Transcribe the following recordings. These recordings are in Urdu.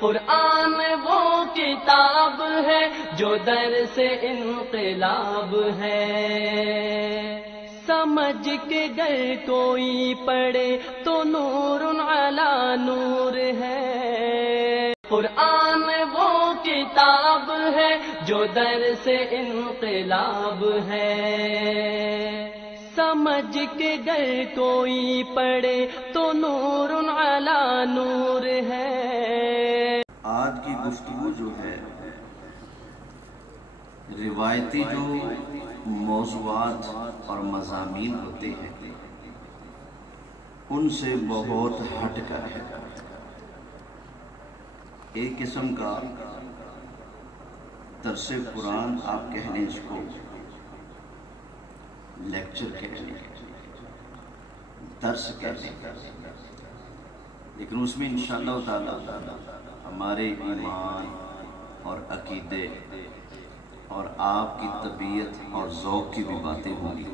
قرآن وہ کتاب ہے جو در سے انقلاب ہے، سمجھ کے گر کوئی پڑھے تو نور علی نور ہے۔ قرآن وہ کتاب ہے جو در سے انقلاب ہے، سمجھ کے گر کوئی پڑھے تو نور علی نور ہے۔ آج کی گفتگو جو ہے روایتی جو موضوعات اور مضامین ہوتے ہیں ان سے بہت ہٹ کر ہے، ایک قسم کا درس قرآن آپ کہہ لیں، اس کو لیکچر کہہ لیں، درس کہہ لیں، لیکن اس میں انشاءاللہ تعالی ہمارے ایمان اور عقیدے اور آپ کی طبیعت اور ذوق کی بھی باتیں ہوں گی۔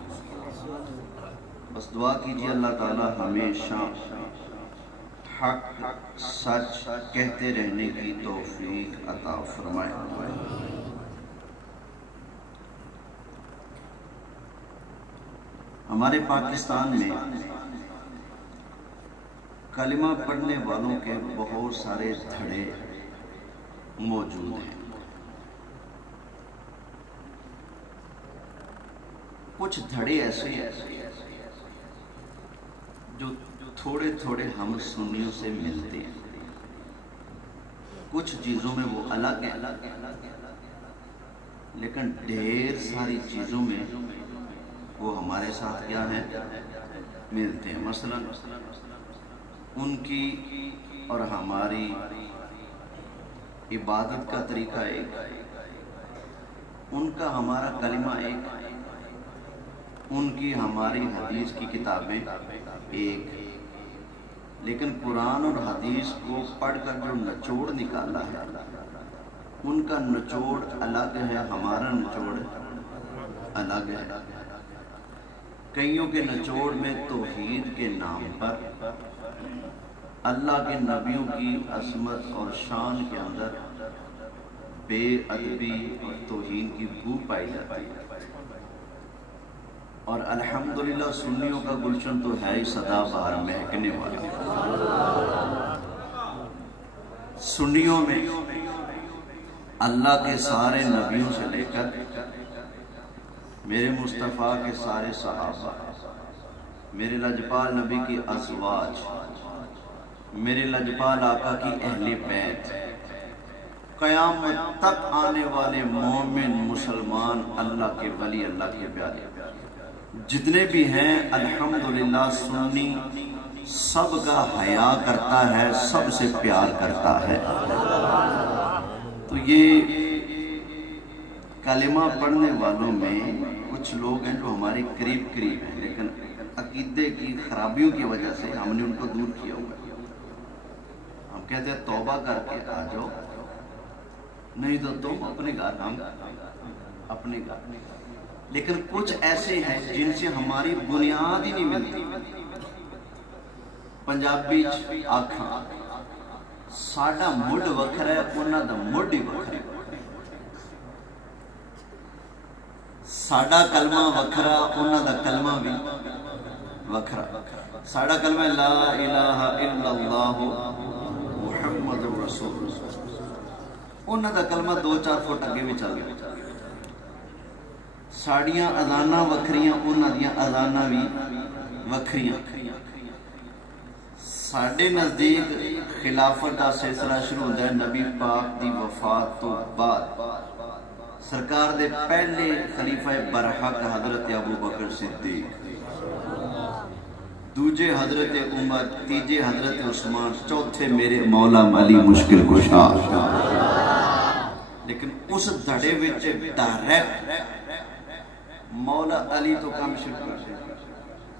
بس دعا کیجیے اللہ تعالی ہمیشہ حق سچ کہتے رہنے کی توفیق عطا فرمائے۔ ہمارے پاکستان میں کلمہ پڑھنے والوں کے بہت سارے دھڑے موجود ہیں۔ کچھ دھڑے ایسے ہیں جو تھوڑے تھوڑے ہم سنیوں سے ملتے ہیں، کچھ چیزوں میں وہ الگ ہیں، لیکن ڈھیر ساری چیزوں میں وہ ہمارے ساتھ کیا ہیں، ملتے ہیں۔ مثلا ان کی اور ہماری عبادت کا طریقہ ایک، ان کا ہمارا کلمہ ایک، ان کی ہماری حدیث کی کتابیں ایک، لیکن قرآن اور حدیث کو پڑھ کر جو نچوڑ نکالا ہے ان کا نچوڑ الگ ہے، ہمارا نچوڑ الگ ہے۔ کئیوں کے نچوڑ میں توحید کے نام پر اللہ کے نبیوں کی عظمت اور شان کے اندر بے ادبی اور توہین کی بو پائی جاتی ہے، اور الحمدللہ سنیوں کا گلشن تو ہے ہی سدا بہار مہکنے والا۔ سنیوں میں اللہ کے سارے نبیوں سے لے کر میرے مصطفیٰ کے سارے صحابہ، میرے لجپال نبی کی ازواج، میرے لجپال آقا کی اہل بیت، قیامت تک آنے والے مومن مسلمان، اللہ کے ولی، اللہ کے پیارے جتنے بھی ہیں، الحمدللہ سنی سب کا حیا کرتا ہے، سب سے پیار کرتا ہے۔ تو یہ کلمہ پڑھنے والوں میں کچھ لوگ ہیں جو ہمارے قریب قریب ہیں، لیکن عقیدے کی خرابیوں کی وجہ سے ہم نے ان کو دور کیا ہوا ہے۔ ہم کہتے ہیں توبہ کر کے آ جاؤ، نہیں تو تم اپنے گھر، ہم اپنے گھر۔ لیکن کچھ ایسے ہیں جن سے ہماری بنیاد ہی نہیں ملتی۔ پنجابی آکھاں ساڈا مڈ وکھرا ہے، انہاں دا مڈ ہی وکھرا ہے، ساڈا کلمہ وکھرا، انہاں دا کلمہ بھی وکھرا۔ ساڈا کلمہ لا الہ الا اللہ محمد رسول اللہ، انہاں دا کلمہ 2-4 فٹ اگے بھی چل گیا۔ ساڑیاں اذاناں وکھریاں، انہاں دیاں اذاناں بھی وکھریاں۔ ساڈے نزدیک خلافت دا سلسلہ شروع ہوتا ہے نبی پاک دی وفات تو بعد، سرکار دے پہلے خلیفہ برحق حضرت ابوبکر صدیق، دوجے حضرت عمر، تیجے حضرت عثمان، چوتھے میرے مولا علی مشکل کشا۔ لیکن اس دھڑے وچ ڈائریکٹ مولا علی تو کام شروع کر دیا۔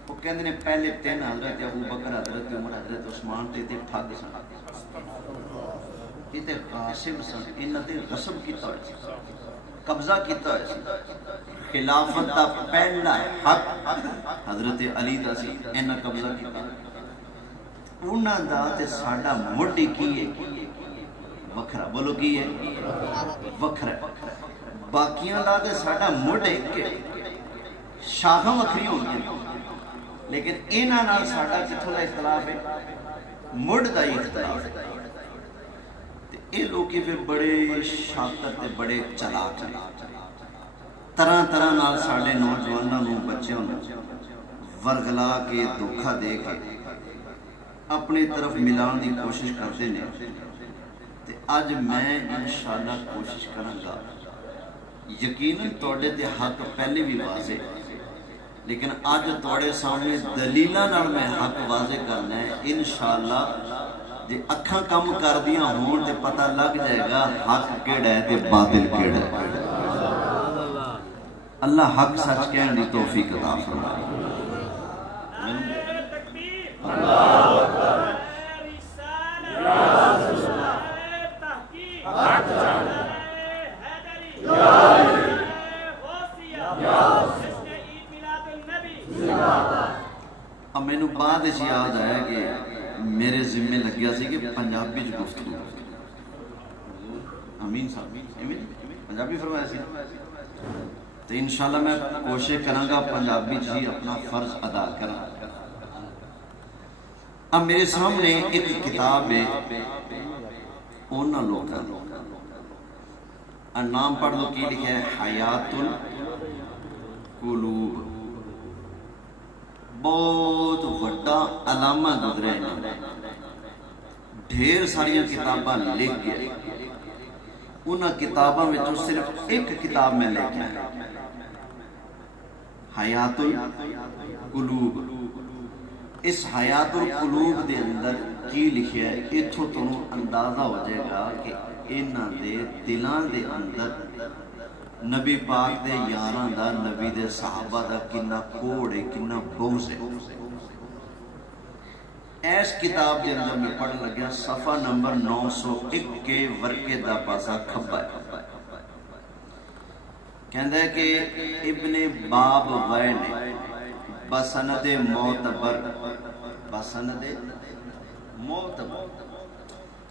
وہ کہندے نے پہلے 3 حضرت ابوبکر، حضرت عمر، حضرت عثمان تے ٹھگ سن، یہ تے غاصب سن، انہاں تے غصب کیتا ہویا سی، قبضہ کیتا ہویا سی۔ خلافت دا پہلا حق حضرت علی دا سی، انہاں قبضہ کیتا۔ انہاں دا تے ساڈا مڈی کی ہے، وکھرا، بولو کی ہے وکھرا، باقیاں دا تے ساڈا مڈ ایک ہے، شاخاں وکھری ہوندیاں لیکن انہاں نال ساڈا کتھوں دا اختلاف ہے؟ مڈ دا ہی اختلاف ہے۔ اے لوگ پھر بڑے شاطر تے بڑے چلاک نے، طرح طرح نال ساڈے نوجواناں نوں بچیاں نوں ورگلا کے دھوکھا دے کے اپنی طرف ملان دی کوشش کرتے ہیں۔ تے اج میں انشاءاللہ کوشش کروں گا، یقیناً توڑے تے حق پہلے بھی واضح لیکن اج توڑے سامنے دلیلاں نال میں حق واضح کرنا ہے انشاءاللہ۔ جے اکھاں کم کر دیاں ہون تے پتہ لگ جائے گا حق کیڑا ہے تے باطل کیڑا ہے۔ اللہ حق سچ کہنے دی توفیق عطا فرمائے۔ اب میں نے بعد اس یاد آیا کہ میرے ذمہ لگیا سی کہ پنجابی جو گفتگو امین صاحب پنجابی فرمایا سی تو انشاءاللہ میں کوشش کروں گا پنجابی جی اپنا فرض ادا کروں۔ اب میرے سامنے ایک کتاب ہے اونا لوگا، نام پڑھ لو کی لکھا ہے حیات القلوب، بہت وڈا علامہ گزرے ہیں، ڈھیر ساری کتاباں لکھ گئے، انہاں کتاباں میں تو صرف ایک کتاب میں لکھا ہے حیات القلوب۔ اس حیات القلوب دے اندر کی لکھیا ہے اتھوں تو اندازہ ہو جائے گا کہ انہاں دے دلان دے اندر نبی پاک دے یاراں دا، نبی دے صحابہ دا کنا کوڑ ہے، کنا بغض ہے۔ ایس کتاب دے اندر میں پڑھ لگیا صفحہ نمبر 901 کے ورقے دا پاسا کھبا ہے، کہندہ ہے کہ ابن باب غین بسند معتبر، بسند معتبر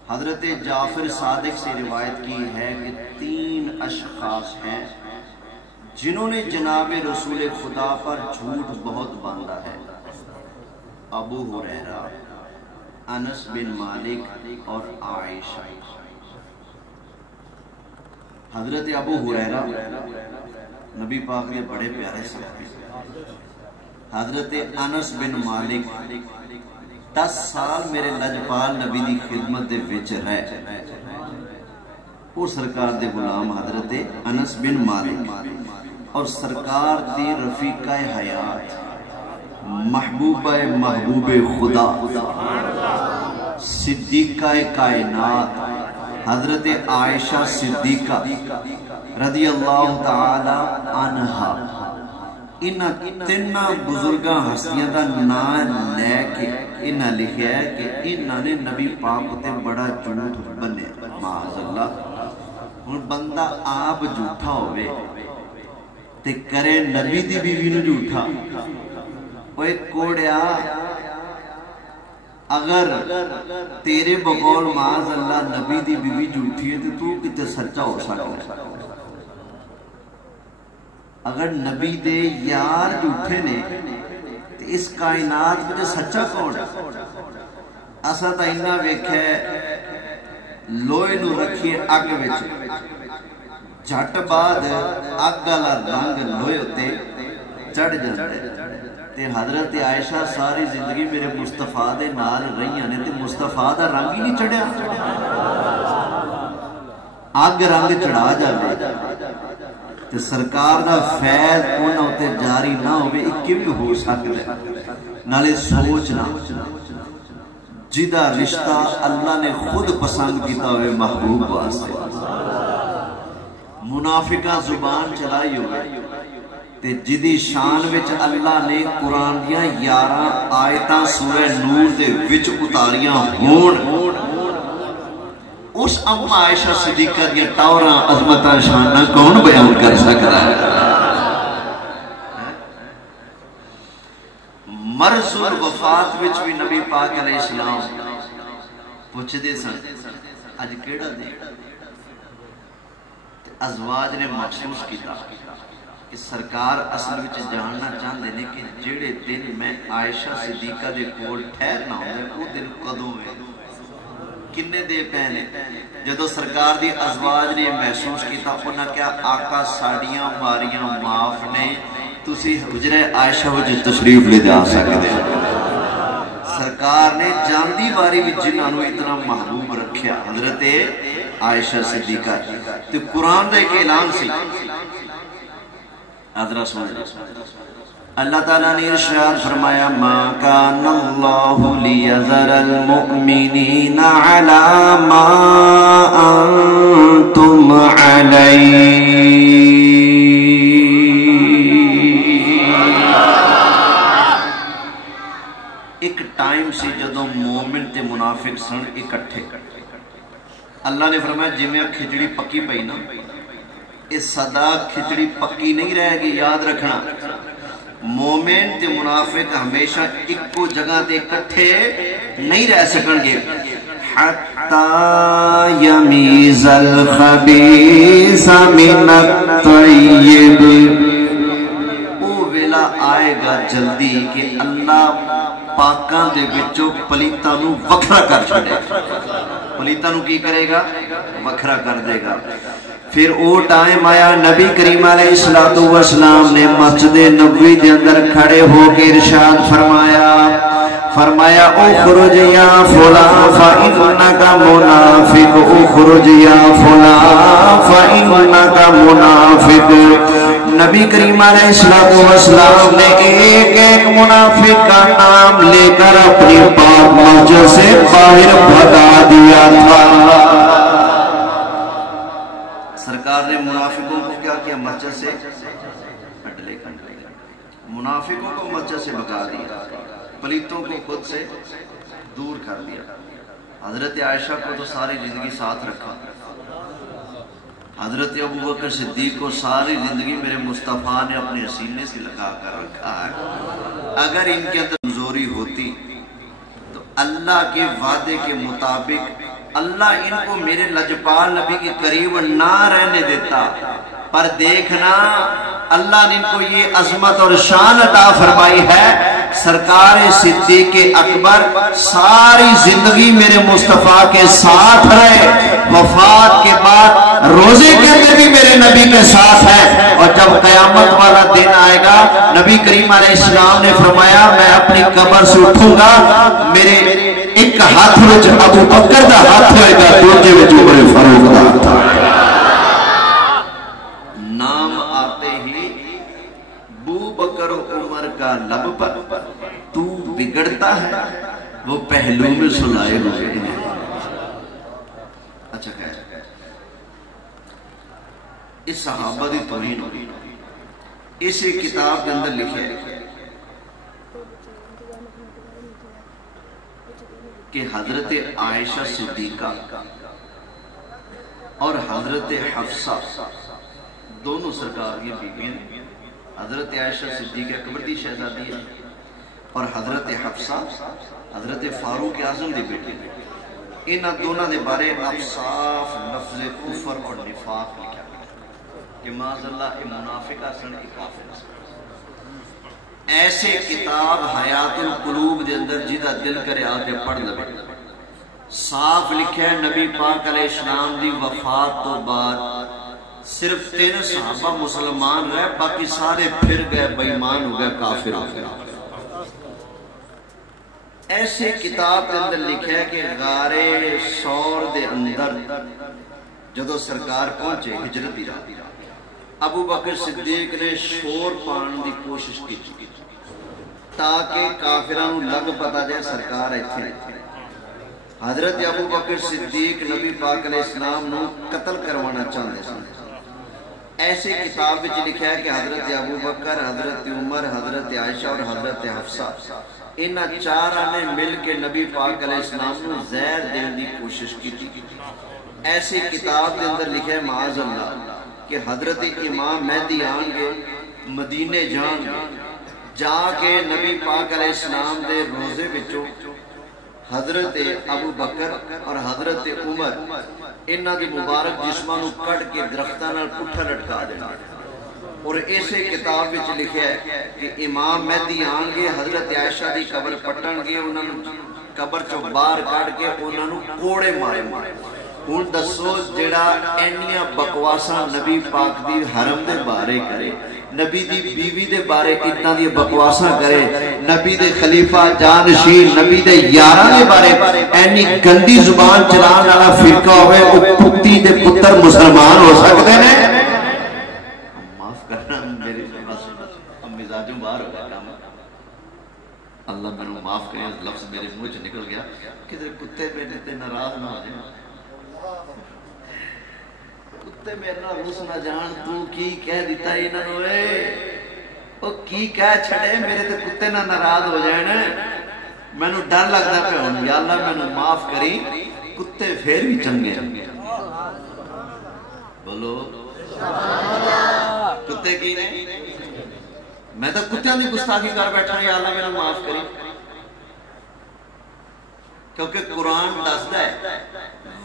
حضرت جعفر صادق سے روایت کی ہے کہ 3 اشخاص ہیں جنہوں نے جناب رسول خدا پر جھوٹ بہت باندھا ہے، ابو ہریرہ، انس بن مالک اور عائشہ۔ حضرت ابو ہریرہ نبی پاک نے بڑے پیارے صحابی، حضرت انس بن مالک 10 سال میرے لجپال نبی دی خدمت دے وچ رہے، اور سرکار دے غلام حضرت انس بن مالک اور سرکار دی رفیقہ حیات محبوبہ محبوب خدا صدیقہ کائنات حضرت عائشہ صدیقہ رضی اللہ تعالی عنہا، انہاں تیناں بزرگاں ہستیاں دا نام لے کے انہاں لکھیا ہے کہ انہاں نے نبی پاک تے بڑا جھوٹ بنے، معاذ اللہ۔ ہن بندہ آپ جھوٹا ہوئے تے کرے نبی دی بیوی نو جھوٹا، اوے کوڑیا اگر تیرے بقول معاذ اللہ نبی دی بیوی جھوٹی ہے تو کتے سچا ہو سکتا ہے؟ اگر نبی دے یار جھوٹے نے تو اس کائنات میں سچا کون ہے؟ اسا تا انہا ویکھے لوئے نو رکھیے اگ وچ، جھٹ بعد اگ والا رنگ لوئے ہوتے چڑھ جاتا ہے۔ تے حضرت عائشہ ساری زندگی میرے مصطفیٰ دے نال رہیاں نے تے مصطفیٰ دا رنگ ہی نہیں چڑھیا، اگ رنگ چڑھا جاوے تے سرکار دا فیض انہاں تے جاری نہ ہوئے، ایک بھی ہو سکتا ہے؟ نالے سوچنا جدا رشتہ اللہ نے خود پسند کیتا ہوئے محبوب واسطے، منافقہ زبان چلائی ہوئے تے جدی شان وچ اللہ نے قرآن دیاں 11 آیتاں سورہ نور دے وچ اتاریاں ہون، اس اما عائشہ صدیقہ دیا ٹاوراں عظمتاں شانہ کون بیان کر سکتا ہے؟ مرض الوفات وچ بھی نبی پاک علیہ السلام پوچھ دے سن اج کیڑا دن ازواج نے محسوس کیتا کہ سرکار اصل وچ جاننا چاہتے ہیں کہ جڑے دن میں عائشہ صدیقہ دے کول ٹھہرنا ہوتا وہ دن کدوں ہے کنے دے پہنے جدو سرکار دی ازواج نے محسوس کیتا انہاں کیا آقا ساڑیاں ماریاں معاف نے تسی حجرہ عائشہ وچ تشریف لے جا سکتے ہیں سرکار نے جاندی باری وچ جنہاں نو اتنا محبوب رکھیا حضرت عائشہ صدیقہ تو قرآن دا ایک اعلان سی حضرت سمجھ اللہ تعالیٰ نے ارشاد فرمایا ما کان اللہ لیذر المؤمنین علی ما انتم علی ایک ٹائم سی جدو مومن تے منافق سن اکٹھے اللہ نے فرمایا جی میں کھچڑی پکی پئی نا اس صدا کھچڑی پکی نہیں رہے گی یاد رکھنا مومن تے منافق ہمیشہ ایک کو جگہ تے اکٹھے نہیں رہ سکن گے حتی یمیز الخبیث من الطیب او ویلا آئے گا جلدی کہ اللہ پاکاں دے وچوں پلیتاں نو وکھرا کر چھڑے پلیتاں نو کی کرے گا وکھرا کر دے گا پھر او ٹائم آیا نبی کریم علیہ السلام نے مسجد نبوی دے اندر کھڑے ہو کے ارشاد فرمایا اخرج یا فلان فإنک منافق اخرج یا فلان فإنک منافق نبی کریم علیہ السلام نے ایک ایک منافق کا نام لے کر اپنی پاک مسجد سے باہر بھگا دیا تھا سرکار نے منافقوں کو کیا کیا مسجد سے منافقوں کو مسجد سے بھگا دیا پلیتوں کو خود سے دور کر دیا حضرت عائشہ کو تو ساری زندگی ساتھ رکھا حضرت ابوبکر صدیق کو ساری زندگی میرے مصطفیٰ نے اپنے سینے سے لگا کر رکھا ہے اگر ان کے اندر کمزوری ہوتی تو اللہ کے وعدے کے مطابق اللہ ان کو میرے لجپال نبی کے قریب نہ رہنے دیتا پر دیکھنا اللہ نے ان کو یہ عظمت اور شان عطا فرمائی ہے سرکار صدیق اکبر ساری زندگی میرے مصطفیٰ کے ساتھ رہے وفات کے بعد روزے کے اندر بھی میرے نبی کے ساتھ ہے اور جب قیامت والا دن آئے گا نبی کریم علیہ السلام نے فرمایا میں اپنی قبر سے اٹھوں گا میرے ایک ہاتھ وچ ابو بکر دا ہاتھ ہوئے گا دوجے وچ عمر فاروق دا ہاتھ ہوئے گا نام آتے ہی بو بکر و عمر کا لب پر تو بگڑتا ہے وہ پہلو میں سلائے ہوئے ہیں اچھا کہہ اس صحابہ دی توہین ہوئی اسی کتاب کے اندر لکھے کہ حضرت عائشہ صدیقہ اور حضرت حفصہ دونوں سرکار کی بیویاں حضرت عائشہ صدیقہ اکبر دی شہزادی ہے اور حضرت حفصہ حضرت فاروق اعظم دی بیٹی انہاں دونوں دے بارے اب صاف لفظ کفر اور نفاق لکھا کہ معاذ اللہ منافقہ سن کافر ایسے کتاب حیات القلوب دے اندر جیدہ دل کرے آ کے پڑھ لگے صاف لکھے نبی پاک علیہ السلام دی وفات تو بعد صرف 3 صحابہ مسلمان رہے باقی سارے پھر گئے بے ایمان ہو گئے کافر ہو گئے ایسے کتاب کے اندر لکھے ہے کہ غار ثور دے اندر جدو سرکار پہنچے ہجرت دی رات ابو بکر صدیق نے شور پان دی کوشش کی تاکہ کافران لگ پتا جائے سرکار ایتھے حضرت ابو بکر صدیق نبی پاک علیہ السلام نو قتل کروانا چاہتے ہیں ایسے کتاب وچ لکھا ہے کہ حضرت ابو بکر حضرت عمر حضرت عائشہ اور حضرت حفصہ انہاں چارہ نے مل کے نبی پاک علیہ السلام نو زہر دین دی کوشش کی تھی ایسے کتاب کے اندر لکھا ہے معاذ اللہ کہ حضرت امام مہدی آن گے مدینے جان گے جا کے نبی پاک علیہ السلام دے روزے بچوں حضرت ابو بکر اور حضرت عمر انہاں دی مبارک جسماں نو کٹ کے درختاں نال پٹھا لٹکا دینا، اور ایسے کتاب وچ لکھیا ہے کہ امام مہدی آن گے، حضرت عائشہ دی قبر پٹن گے، انہاں نو قبر چوں باہر کڈ کے انہاں نو کوڑے مارن گے۔ ہن دسو جڑا اینیاں بکواساں نبی پاک دی حرم دے بارے کرے، نبی دی بیوی دے بارے اتنا دی بکواساں کرے، نبی دے خلیفہ جانشین نبی دے یاراں دے بارے اینی گندی زبان چلان والا فرقہ ہوئے، او کتی دے پتر مسلمان ہو سکتے ہیں؟ معاف کرنا میرے مزاجوں باہر ہو گیا کام، اللہ میں نے معاف کرے، لفظ میرے منہ سے نکل گیا، کدھر کتے میرے تے ناراض نہ ہو جائیں، کتے میرے نہ روس نہ جان، تو کی کہہ دیتا ہے انہوں نے، وہ کی کہہ چھڑے میرے تے کتے نہ ناراض ہو جائیں، میں نے ڈر لگتا پہ ہوں، یا اللہ میں نے معاف کری، کتے پھر بھی چنگے ہیں، بولو کتے کی نہیں، میں تو کتیاں دی گستاخی کر بیٹھا ہوں، یا اللہ میں نے معاف کری، کیونکہ قرآن دستا ہے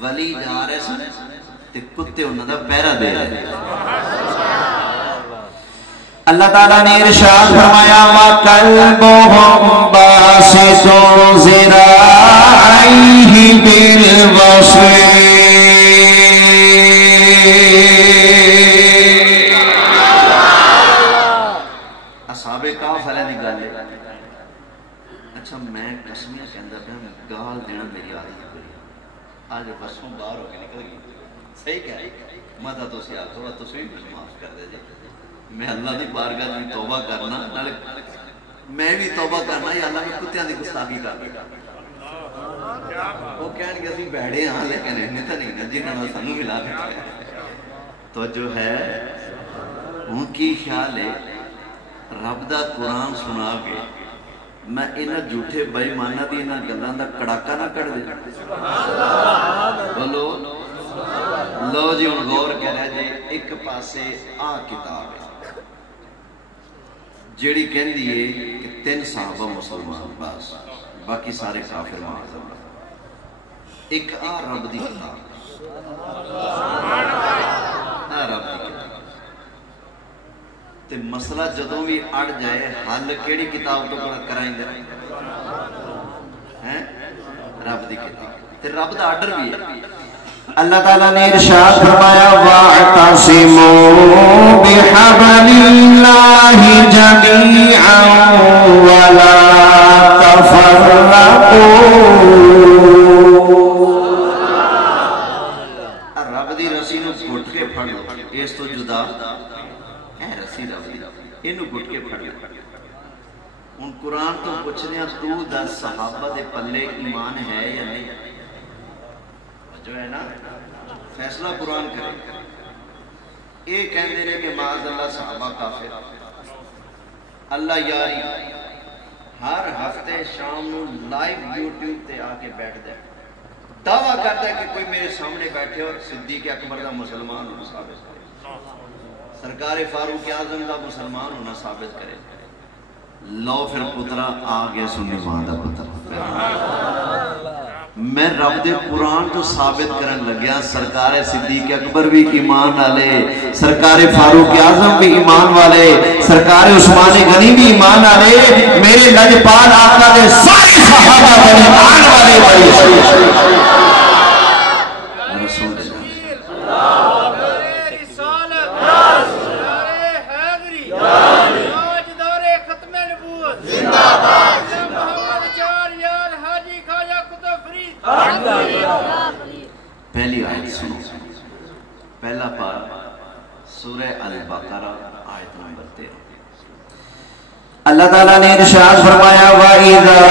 ولی جا رہے سن تے کتے انہوں دا پیرا دے رہے، اللہ تعالیٰ نے ارشاد فرمایا وَقَلْبُهُمْ بَاسِطٌ ذِرَاعَيْهِ بِالْوَصِيلِ۔ اصحاب کہف والے دی گل ہے، اچھا میں قسمیاں کے اندر گال دینا میری عادت کری، آج بسوں باہر ہو کے نکل گئی، صحیح کہہ رہی مدہ تو سی آگا تو سی بھی معاف کر دے جی، میں اللہ دی بارگاہ بھی توبہ کرنا، میں بھی توبہ کرنا، یا اللہ میں کتیاں دی گستاخی کر بیٹھا، وہ کہنے کہ اسی بیڑے ہاں لیکن انہیں تو نہیں نا جنہوں نے سنو ملا بیٹھا ہے، تو جو ہے ان کی خیال ہے رب دا قرآن سنا کے میں انہاں جھوٹے بے مانا دی انہاں گلاں دا کڑاکا نہ کر دے، بولو لو جی ان غور کرے جی، ایک پاسے آ کتاب ہے جیڑی کہندی ہے کہ 3 صحابہ مسلمان بس باقی سارے کافر معظم، ایک آ رب دی کتاب، آ رب دی کتاب تے مسئلہ جدوں بھی اڑ جائے حل کیڑی کتاب تو کرائیں گے، رب دی کتاب تے رب دا آرڈر بھی ہے، اللہ تعالیٰ نے ارشاد فرمایا وَاعْتَصِمُوا بِحَبْلِ اللَّهِ جَمِيعًا وَلَا تَفَرَّقُوا۔ رب دی رسی نو گھٹ کے پھڑ لو، اس تو جدا ہے رسی رب دی، اینو گھٹ کے پھڑ لو۔ ان قرآن تو پوچھنے تو دس صحابہ دے پلے ایمان ہے یا نہیں، جو ہے نا فیصلہ قرآن کرے، یہ کہندے نے کہ معاذ اللہ صحابہ کافر، اللہ یاری ہر ہفتے شام نو لائیو یوٹیوب تے آ کے بیٹھ دے، دعویٰ کرتا ہے کہ کوئی میرے سامنے بیٹھے اور صدیق اکبر دا مسلمان ہونا ثابت کرے، سرکار فاروق اعظم دا مسلمان ہونا ثابت کرے، لو پھر پترا آ گیا سنی ماں دا پتر، میں رب دے قرآن تو ثابت کرن لگیا سرکار صدیق اکبر بھی ایمان والے، سرکار فاروق اعظم بھی ایمان والے، سرکار عثمان غنی بھی ایمان والے، میرے لجپال آقا دے سارے صحابہ ایمان والے بڑے رسول پہلی آیت سنو، پہلا پارہ سورہ البقرہ آیت نمبر 13، اللہ تعالیٰ نے ارشاد فرمایا وَإِذَا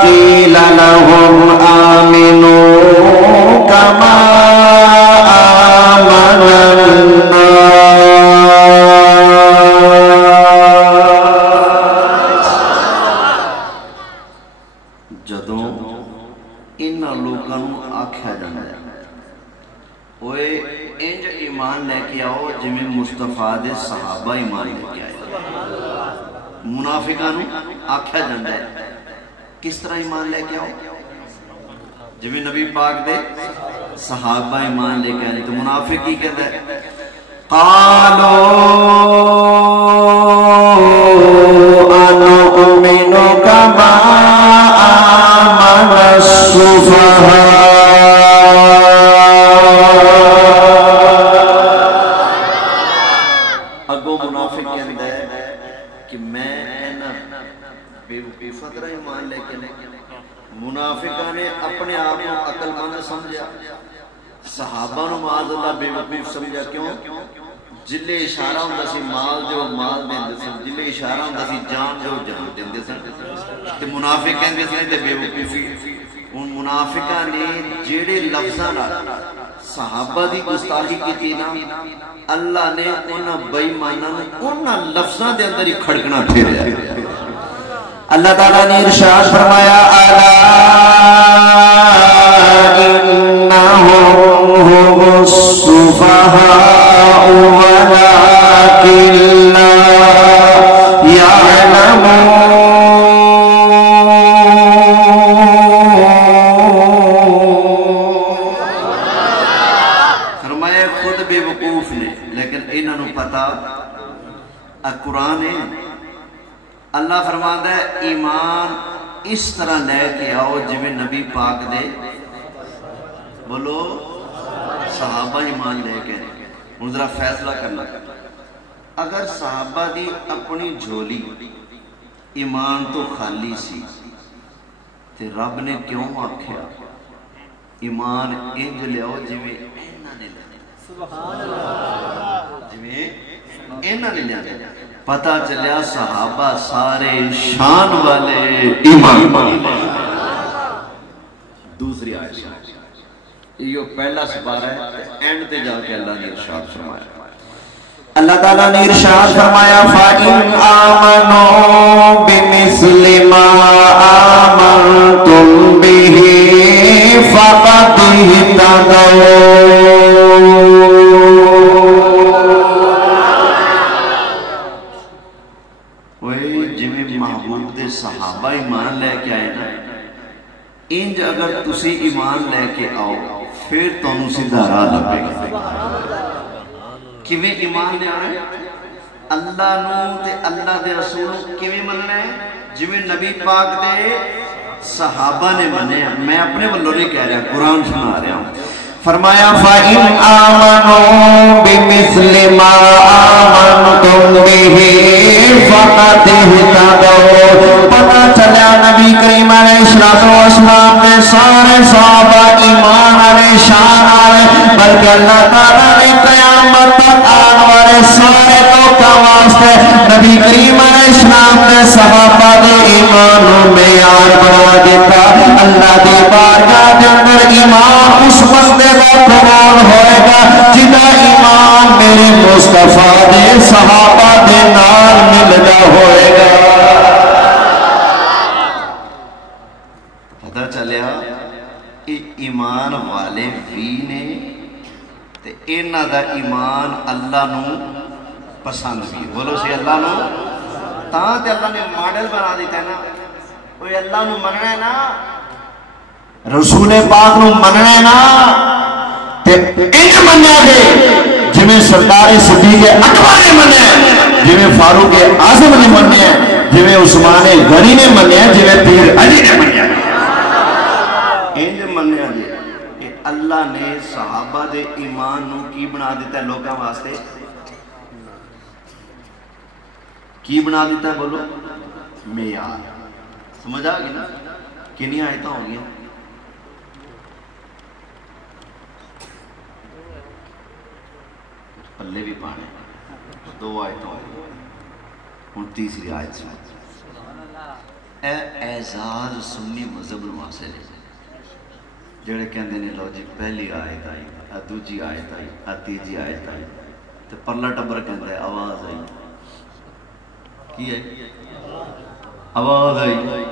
قِيلَ لَهُمْ آمِنُوا كَمَا آمَنَ النَّاسِ۔ جدوں انہاں لوکاں نوں آکھیا جاندا ہے اوئے انج ایمان لے کے آؤ جویں مصطفیٰ دے صحابہ ایمان لے کے آئے، منافقاں نوں آکھیا جاندا ہے کس طرح ایمان لے کے آؤ، جویں نبی پاک دے صحابہ ایمان لے کے آئے تو منافق کی کہتا ہے قالوا انؤمن كما آمن السفهاء اگو منافق کہتا ہے کہ میں بے وقوفاں طرح ایمان لے کے منافقہ نے اپنے آپ کو عقل مند سمجھا صحابہ نو معاذ اللہ بے وقوف سمجھا کیوں جلے اشارہ ہوندا سی مال جو مال دیندے سن جلے اشارہ ہوندا سی جان جو جان دیندے سن تے منافق کہندے سن تے بے وقوفی ان منافقاں نے جڑے لفظاں نال صحابہ دی گستاخی کیتی نا اللہ نے انہاں بے ایماناں نوں انہاں لفظاں دے اندر ہی کھڑکنا پھیریا اللہ تعالیٰ نے ارشاد فرمایا الا انہم هم السفہاء ولکن لا یعلمون فرمایا خود بے وقوف نے لیکن انہوں نے پتا قرآن ہے اللہ فرماتا ہے ایمان اس طرح لے کے آؤ جویں نبی پاک دے بولو صحابہ ایمان لے کے ہن ذرا فیصلہ کرنا اگر صحابہ دی اپنی جھولی ایمان تو خالی سی تے رب نے کیوں آکھیا ایمان انج لیاؤ جویں انہاں نے لیا سبحان اللہ جویں انہاں نے لیا پتہ چلیا صحابہ سارے شان والے ایمان دوسری آیت یہ پہلا سپارہ ہے اینڈ تے جا کے اللہ نے ارشاد فرمایا اللہ تعالیٰ نے ارشاد فرمایا فَإِنْ آمَنُوا بِمِثْلِ مَا آمَنْتُمْ بِهِ فَقَدِ اهْتَدَوْا محبوب دے صحابہ ایمان لے کے آئے نا انج اگر تسی ایمان لے کے آؤ پھر تانوں سیدھا راہ لبے گا کیویں ایمان لے آنا ہے اللہ نو تے اللہ دے رسول کیویں مننا ہے جویں نبی پاک دے صحابہ نے منے میں اپنے ولوں نہیں کہہ رہا قرآن سنا رہا ہوں فرمایا فَإِنْ آمَنُوا بِمِثْلِ مَا آمَنْتُمْ بِهِ فَقَدِ اهْتَدَوْا پتہ چلیا نبی کریم علیہ السلام نے سارے صحابہ ایمان والے شان والے بلکہ اللہ تعالیٰ نے قیامت تک آنے والے سارے لوگوں واسطے نبی کریم علیہ السلام نے صحابہ دے ایمان معیار بنا دیتا اللہ دی بارگاہ دے اندر ایمان اس بندے قبول ہوئے گا جدا ایمان میرے مصطفیٰ دے صحابہ دے نال ملدا ہوئے گا پتہ چلیا ایمان والے بھی نے تے انہاں دا ایمان اللہ نو پسند بھی بولو سی اللہ نو تاں تے اللہ نے ماڈل بنا دیتا ہے نا کوئی اللہ نو مننا ہے نا رسول پاک نو مننا ہے نا تے انج منیا دے جویں سرکار صدیق اکبر نے منیا جویں فاروق اعظم نے منیا جویں عثمان غنی نے منیا جویں پیر علی نے منیا انج منیا دے کہ اللہ نے صحابہ دے ایمان نو کی بنا دیتا ہے لوگاں واسطے کی بنا دیتا ہے بولو معیار سمجھ آ گئی نا کنی آیتاں ہو گئی پلے بھی پانے دو آیتاں ہو گئی ہن تیسری آیت سے اے اعزاز سنی مذہب نواسے جڑے کہندے نے لو جی پہلی آیت آئی دوجی آیت آئی تیجی آیت آئی تے پرلا ٹبر کہندا ہے آواز آئی کی ہے آواز آئی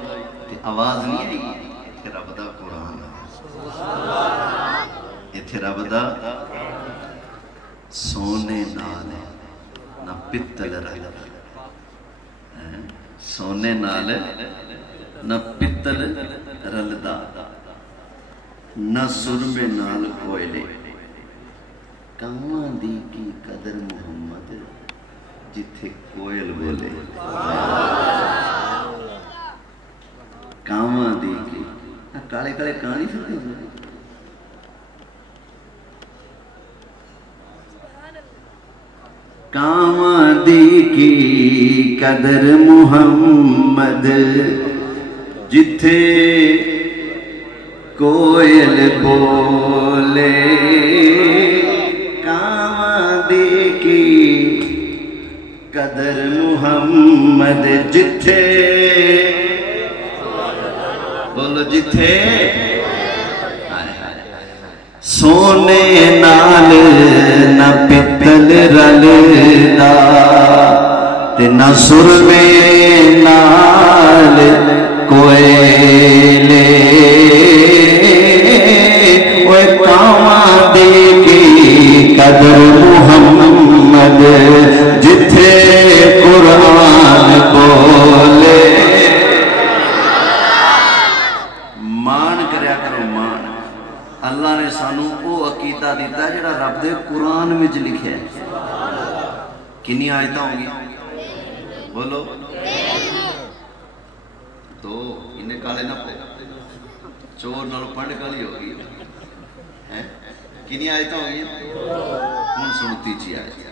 تے آواز نہیں آئی تے رب دا قرآن ایتھے رب دا سونے نال نہ پتل رل سونے نال نہ پتل رلدا نہ سرمے نال کوئلے کاواں دی کی قدر محمد جتھے کوئل بولے کاواں دی کی کالے کالے کہانی پھرتے ہیں کاواں دی کی قدر محمد جتھے کوئل بولے کاواں دی کی قدر محمد جتھے بولو جتھے سونے نال نہ پتل رلدا تے نہ سرمے نال کوئلے اوے کاواں دی کی قدر محمد جتھے قرآن بولے مان کریا کرو مان اللہ نے سانو او عقیدہ دیتا ہے جڑا رب دے قرآن میں لکھیا ہے کنی آیتاں ہوں گی بولو تو انہیں کالے نہ پہ چور نالو پڑھ کالی ہوگی کنی آیتاں ہوں گی ان سنتی چی آیت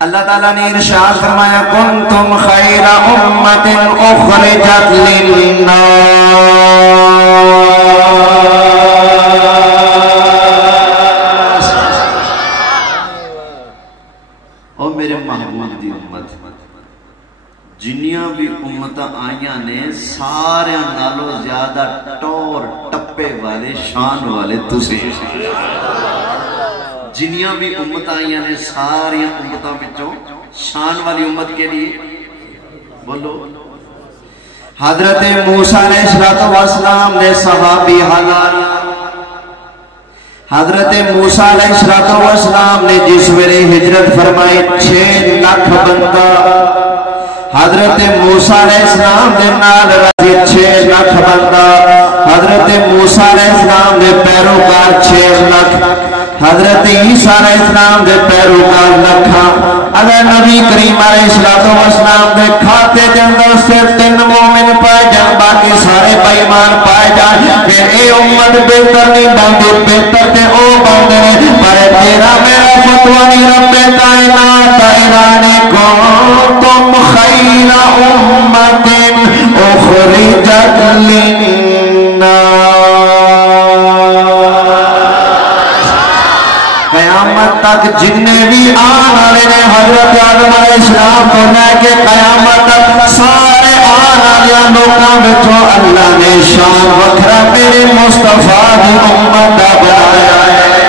اللہ تعالیٰ نے ارشاد فرمایا کنتم خیر امت اخرجت للناس او میرے محبوب دی امت جنیاں بھی امتاں آئیاں نے سارے نالو زیادہ ٹور ٹپے والے شان والے تسی جنیاں بھی امتاں آئیاں نے ساری امتاں بچوں شان والی امت کے لیے بولو حضرت موسیٰ علیہ السلام نے صحابی حالات حضرت موسیٰ علیہ السلام نے جس ویلے ہجرت فرمائی 6 لاکھ بندہ حضرت موسیٰ علیہ السلام نے نال رضی 6 لاکھ بندہ حضرت موسیٰ علیہ السلام نے پیروکار 6 لاکھ حضرت عیسیٰ علیہ السلام دے پیروکار لکھا اگر نبی کریم علیہ السلام دے کھاتے جندر سے 3 مومن پائے جان باقی سارے بائیمان پائے جان پھر اے امت بہتر نہیں باندے بہتر تے او باندے پر تیرا میرا فتوانی رب کائنات ایرانے کنتم خیر امت اخرجت للناس قیامت تک جننے بھی آن آلے نے حضرت آدم علیہ السلام کو لے کے قیامت تک سارے آن آلے لوگوں بچوں اللہ نے شان وکھرا میرے مصطفیٰ دی امت دا بنایا ہے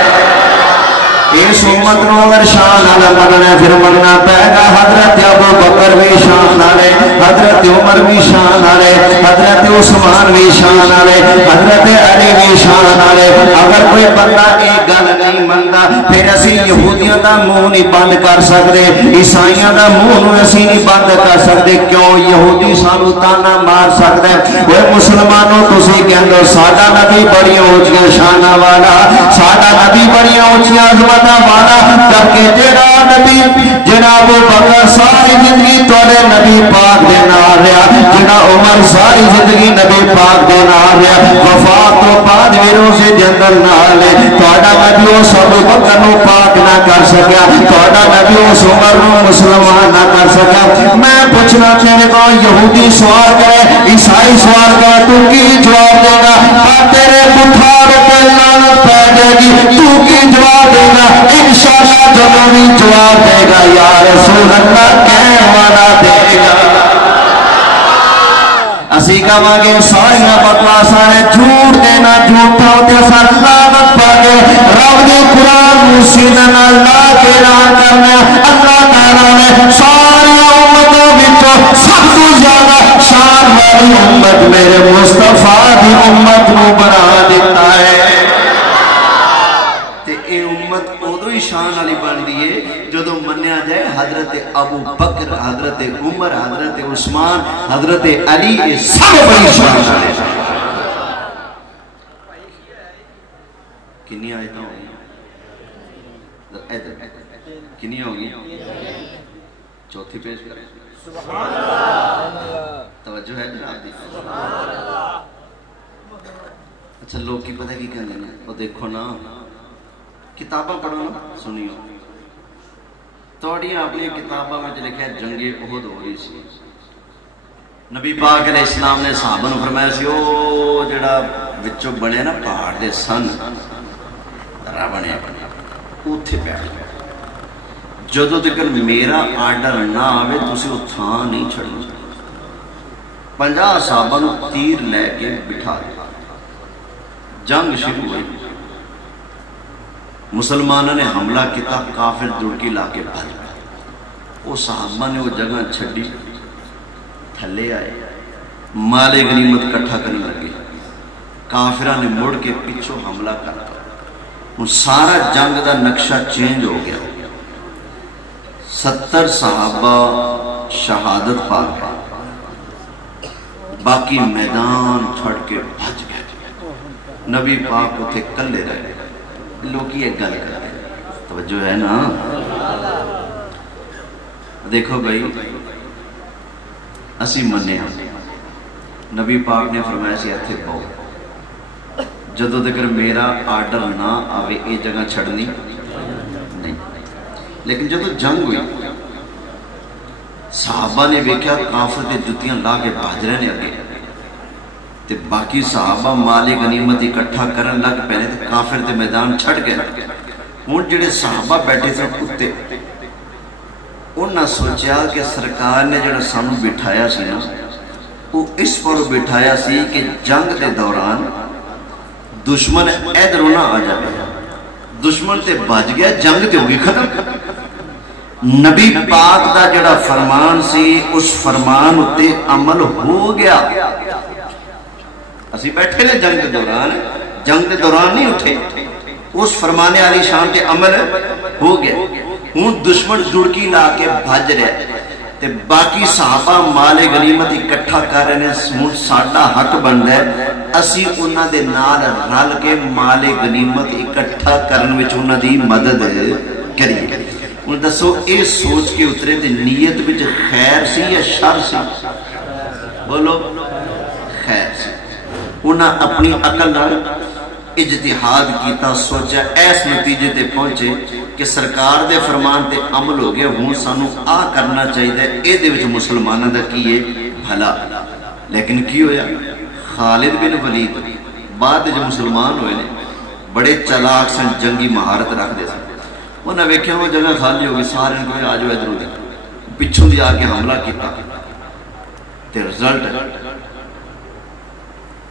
اس امت نو اگر شان آلہ مننا پھر مننا پہے گا حضرت ابو بکر بھی شان آلے حضرت عمر بھی شان آلے حضرت عثمان بھی شان آلے حضرت علی بھی شان آلے اگر کوئی بندہ ایک گل نہیں مندا پھر اسی یہودیاں دا منہ نہیں بند کر سکتے عیسائیاں دا منہ اسی نہیں بند کر سکتے کیوں یہودی سانو تانا مار سکتے وہ مسلمانوں تسی کہندو ساڈا نبی بڑی اونچیاں شاناں والا ساڈا نبی بڑی اونچیاں عظمتاں والا کر کے جڑا نبی جناب بکر ساری زندگی تواڈے نبی پاک دے نال رہیا جڑا عمر ساری زندگی نبی پاک دے نال رہیا وفات تو بعد بھی روزے دے اندر نال ہے تواڈا نبی اس ابو بکر نو پاک نہ کر سکیا تواڈا نبی اس عمر نو مسلمان نہ کر سکیا میں پوچھنا تیرے کو یہودی سوال کرے عیسائی سوال کرے تو کی جواب دے گا تیرے بخار پہ لعنت پہ جائے گی تو کی جواب دے گا انشاءاللہ جب بھی جواب دے گا یا رسول اللہ کہنے والا دے گا اسی کا واگے سائیاں بکواساں نے جھوٹ دینا جھوٹا ہوتے سر لعنت پا گئے رب دی قرآن موسیدن اللہ کے اعلان کرنا اللہ تعالیٰ نے ساری امتوں بچوں سب تو زیادہ شان والی امت میرے مصطفیٰ دی امت نو بنا دیتا ہے تے اے امت ادو ہی شان والی بن دی ہے جدو منیا جائے حضرت ابو بکر حضرت عمر حضرت عثمان حضرت علی یہ سب بڑی شان والے کنی آیت ہو گئی؟ کنی ہو گئی؟ چوتھی پیش کریں. توجہ ہے جناب دی؟ اچھا لوگ کی پتہ کی کہنے ہیں وہ دیکھو نا کتاباں پڑھو نا سنیو توڑی اپنی کتاباں میں لکھا ہے جنگ احد ہو رہی سی. نبی پاک علیہ السلام نے صحابہ نے فرمایا سی او جڑا وچوں بنے نا پہاڑ دے سن راہ بنے اوتھے بیٹھ گئے. جدوں تک میرا آرڈر نہ آوے تسی او تھاں نہیں چھڑنا. 50 صحابہ نو تیر لے کے بٹھا دیا. جنگ شروع ہوئی. مسلمانوں نے حملہ کیا کافر دڑکی لا کے بھاگ گئے. وہ صحابہ نے وہ جگہ چھڈی تھلے آئے مال غنیمت کٹھا کرنے لگے. کافرہ نے مڑ کے پیچھوں حملہ کرتا. سارا جنگ دا نقشہ چینج ہو گیا. 70 صحابہ شہادت پا گئے. باقی میدان چھڑ کے بھج گئے. نبی پاک اتھے کلے رہے. لوگ یہ گل کر رہے ہیں توجہ ہے نا. دیکھو بھائی اسی مننے ہیں نبی پاک نے فرمایا سی اتھے پاؤ جدو تک میرا آرڈر نہ آوے یہ جگہ چھڑنی نہیں. لیکن جدو جنگ ہوئی صحابہ نے ویکھیا کافر تے جتیاں لا کے بھاج رہے نے اگے تے باقی صحابہ مال غنیمت اکٹھا کرن لگ پے تے کافر تے میدان چھڑ گئے. ہن جڑے صحابہ بیٹھے سن اتے انہاں سوچیا کہ سرکار نے جڑا سانو بٹھایا سی نا وہ اس پر بٹھایا سی کہ جنگ دے دوران دشمن ادھروں نہ آ جائے. دشمن تے بھج گیا جنگ تے ہوگی ختم. نبی پاک دا جڑا فرمان سی اس فرمان اتے عمل ہو گیا. اسی بیٹھے نے جنگ دے دوران نہیں اٹھے. اس فرمان علی شان کے عمل ہو گیا. ہوں دشمن دڑکی لا کے بھج رہے تے باقی صحابہ مال غنیمت اکٹھا کر رہے ہیں. ہوں ساڈا حق بندا ہے اسی انہاں دے نال رل کے مال غنیمت اکٹھا کرن وچ انہاں دی مدد کریے. ہوں دسو اے سوچ کے اترے تے نیت وچ خیر سی یا شر سی؟ بولو خیر سی. انہاں اپنی عقل نال اجتہاد کیتا سوچا ایس نتیجے تے پہنچے کہ سرکار دے فرمان تے عمل ہو گیا. ہوں سانو آ کرنا چاہیے اے دے وچ مسلماناں دا کی ہے بھلا. لیکن کی ہویا خالد بن ولید بعد جو مسلمان ہوئے نے بڑے چلاک سن جنگی مہارت رکھ دے سن. انہاں ویکھیا وہ جگہ خالی ہو گئی سارے کو آ جاؤ ادھر ادھر پچھوں دی آ کے حملہ کیتا تے رزلٹ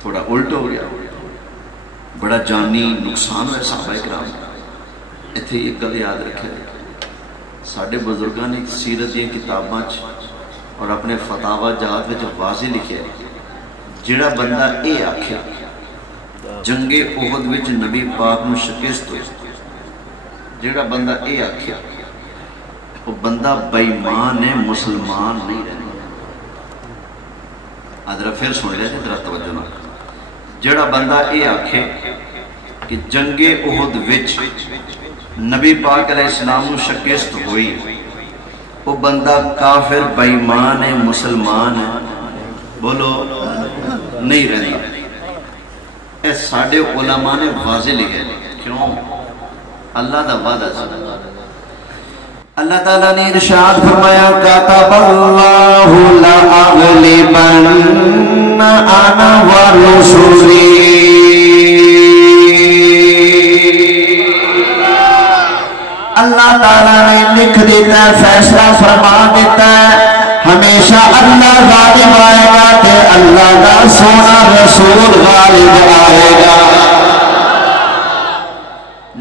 تھوڑا الٹ ہو گیا. بڑا جانی نقصان ہوا صحابہ کرام. اتنے ایک گل یاد رکھے ساڈے بزرگاں نے سیرت دی کتاباں اور اپنے فتاوا جات وچ واضح لکھیا جڑا بندہ اے آکھے جنگ احد وچ نبی پاک نو شکست ہوئی جڑا بندہ اے آکھے وہ بندہ بے ایمان ہے مسلمان نہیں رہنا. ادھر پھر سن لے ذرا توجہ نال. جڑا بندہ اے آکھے کہ جنگ احد وچ نبی پاک علیہ السلام نو شکست ہوئی وہ بندہ کافر بے ایمان ہے مسلمان ہے بولو نہیں رہنا. اے ساڈے علماء نے واضح لکھا کیوں اللہ دا وعدہ سی. اللہ تعالیٰ نے ارشاد فرمایا کتب اللہ لأغلبن انا ورسلی. اللہ تعالیٰ نے لکھ دیتا ہے فیصلہ فرما دیتا ہے ہمیشہ اللہ غالب آئے گا کہ اللہ کا سونا رسول غالب آئے گا.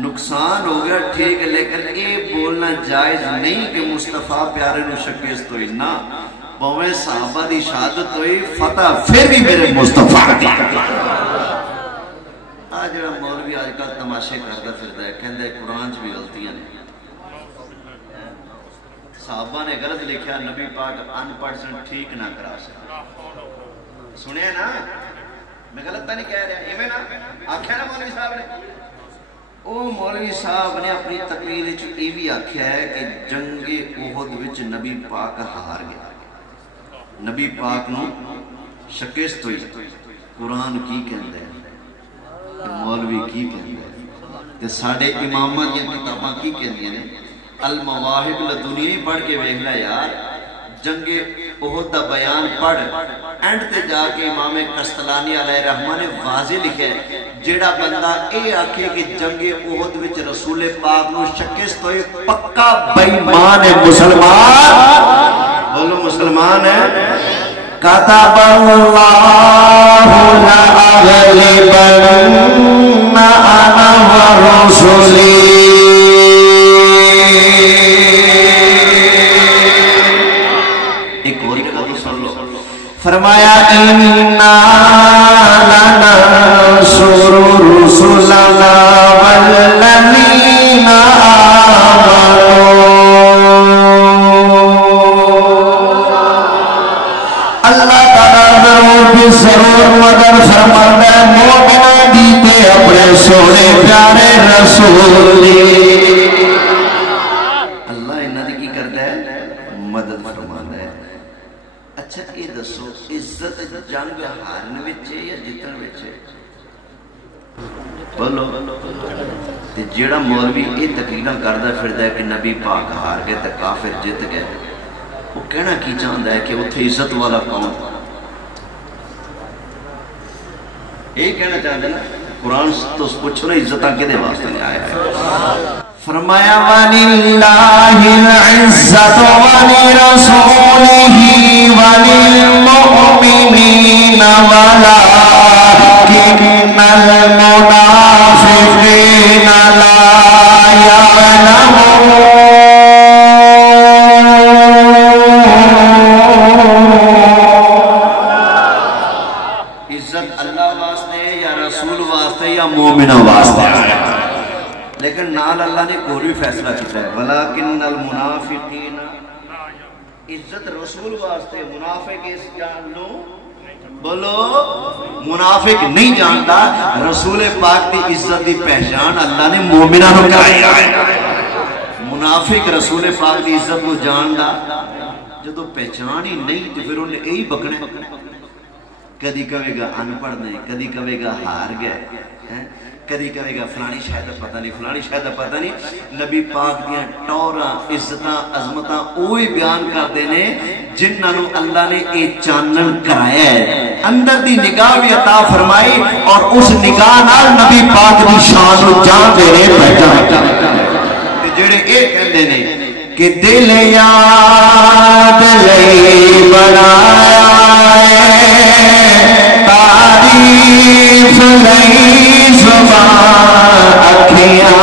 نقصان ہو گیا ٹھیک ہے لیکن یہ بولنا جائز نہیں کہ مصطفیٰ پیارے نو شکست ہوئی نہ بویں صحابہ دی شہادت ہوئی فتح پھر بھی میرے مصطفیٰ دی. آج جڑا مولوی آج کل تماشے کرتا پھرتا ہے کہندا ہے قرآن چ بھی غلطیاں نے. صحابہ نے غلط لکھیا نبی پاک 1% ٹھیک نہ کرا سکا. سنیا نا میں غلط تو نہیں کہہ رہا ایویں نا آکھیا نا مولوی صاحب نے وہ مولوی صاحب نے اپنی تقریر یہ بھی آخیا ہے کہ جنگ احد وچ نبی پاک ہار گیا، نبی پاک نو شکست ہوئی۔ قرآن کی کہندا ہے، مولوی کی کہندا ہے، تے ساڈے اماماں دی کتاباں کی کہندیاں نے؟ المواہب لدنی پڑھ کے ویکھ لے یار، جنگ احد دا بیان پڑھ، اینڈ تے جا کے امام قسطلانی علیہ رحمہ نے واضح لکھا ہے جیڑا بندہ اے آکھے کہ جنگ احد وچ رسول پاک نو شکست ہوئی پکا بے ایمان ہے، مسلمان، بولو مسلمان ہے۔ كتب الله لأغلبن أنا ورسلي ایک اور جگہ تو سن لو، فرمایا إنا لننصر رسلنا والذين آمنوا۔ اللہ تعالیٰ ضرور بھی ضرور مگر فرماتا ہے مومنہ دیتے اپنے سونے پیارے رسول دی۔ اللہ انہاں دی کی کردا ہے؟ مدد فرماندا ہے۔ اچھا یہ دسو عزت جنگ ہارن وچ ہے یا جتن وچ ہے؟ بولو۔ تے جیڑا مولوی یہ تقریراں کردا پھردا ہے کہ نبی پاک ہار گئے تے کافر جت گئے، وہ کہنا کی چاہتا ہے کہ اتنے عزت والا کون؟ یہ کہنا چاہتے ہیں نا، قرآن تو پوچھو نا عزتاں کدے واسطے نے آیا ہے؟ فرمایا وَلِلَّهِ الْعِزَّةُ وَلِرَسُولِهِ وَلِلْمُؤْمِنِينَ وَلَكِنَّ الْمُنَافِقِينَ لَا يَعْلَمُونَ۔ عزت اللہ واسطے یا رسول واسطے یا مومنہ واسطے آیا، لیکن نال اللہ نے کوئی بھی فیصلہ کیتا ہے وَلَكِنَّ الْمُنَافِقِينَ، عزت رسول واسطے، منافق اس جان لو، بولو منافق نہیں جانتا رسول پاک دی عزت دی پہچان اللہ نے مومنہ نو کرائی ہے۔ منافق رسول پاک دی عزت کو جاندا جدو پہچان ہی نہیں تو پھر انہیں یہی بکنے، کدی کہے گا ان پڑھ نہیں، کدی کہے گا ہار گئے، کدی کہے گا فلانی شاید پتہ نہیں، فلانی شاید پتہ نہیں۔ نبی پاک دیاں ٹوراں عزتاں عظمتاں اوہی بیان کردے نے جنہاں نو اللہ نے اے چانن کرایا ہے، اندر دی نگاہ بھی عطا فرمائی اور اس نگاہ نال نبی پاک دی شان نو جان دے نے پہچان تے جڑے اے کہندے نے کہ دل یاد لئی بنایا تعریف لئی زبان اکھیاں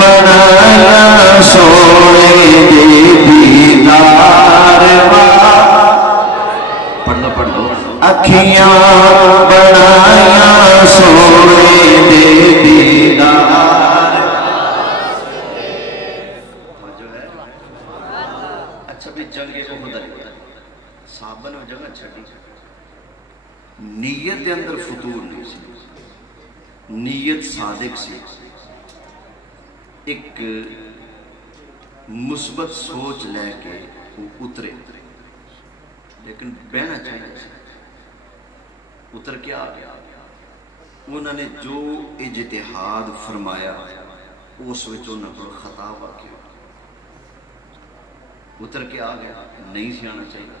بنایا سونے دے دیدار پڑھ لو اکھیاں بنایا سونے دے دیدار۔ اچھا بھی جنگ احد صحابہ نے جگہ چھڑی، نیت دے اندر فتور نہیں سی، نیت صادق سی، ایک مثبت سوچ لے کے وہ اترے، لیکن بہنا چاہیے سی۔ اتر کیا آ گیا؟ انہوں نے جو اجتہاد فرمایا اس وچ انہوں نے خطا واقع اتر کے آ گیا، نہیں سی آنا چاہیے۔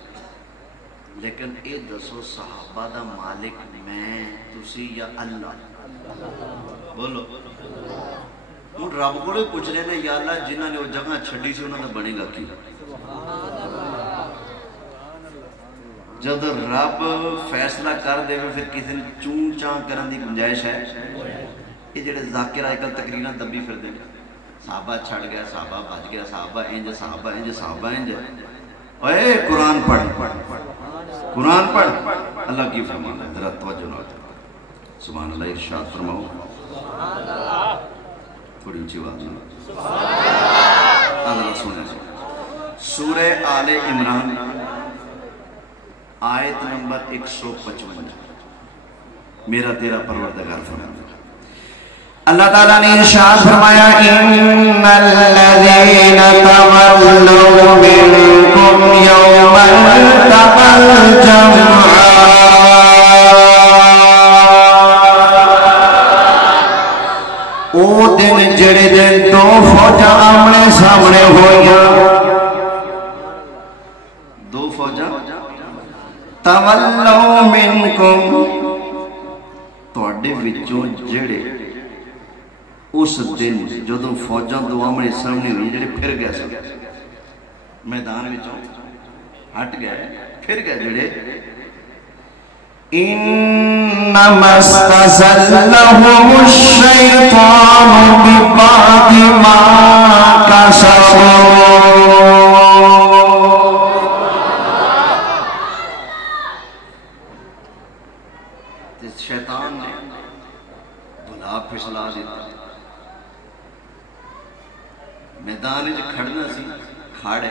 لیکن اے دسو صحابہ دا مالک میں تسی یا اللہ؟ بولو ہوں رب کو پوچھ لینا یا اللہ جنہوں نے وہ جگہ چھڑی سی انہوں نے بنے گا کی؟ جب رب فیصلہ کر دے پھر کسی نے چون چان کرن دی گنجائش ہے؟ یہ جڑے ذاکر آج کل تقریراں دبی پھر دیں صحابہ چھڑ گیا، صحابہ بچ گیا، صحابہ انج، صحابہ انج، صحابہ انج۔ اے قرآن پڑھ، قرآن پڑھ، اللہ کی فرمان ہے، ذرا توجہ نہ سبحان اللہ ارشاد فرماؤ، تھوڑی اونچی بات سنو، اللہ سنے سورہ آل عمران آیت نمبر 155، میرا تیرا پروردگار فرماتا اللہ تعالیٰ نے ارشاد فرمایا ان الذین تولوا منکم یوم التقى الجمعان، او دن جڑے دن دو فوجاں آمنے سامنے ہوئیاں، دو فوجاں تولوا منکم، تواڈے وچوں جڑے اس دن جدو فوجاں دو آمنے سامنے ہوئی جڑے پھر گئے سب میدان وچوں ہٹ گئے پھر گئے جڑے انما استزلهم الشیطان ببعض ما کسبوا، شیطان نے بھلا پھسلا دیتا، میدان کھڑنا سی کھاڑے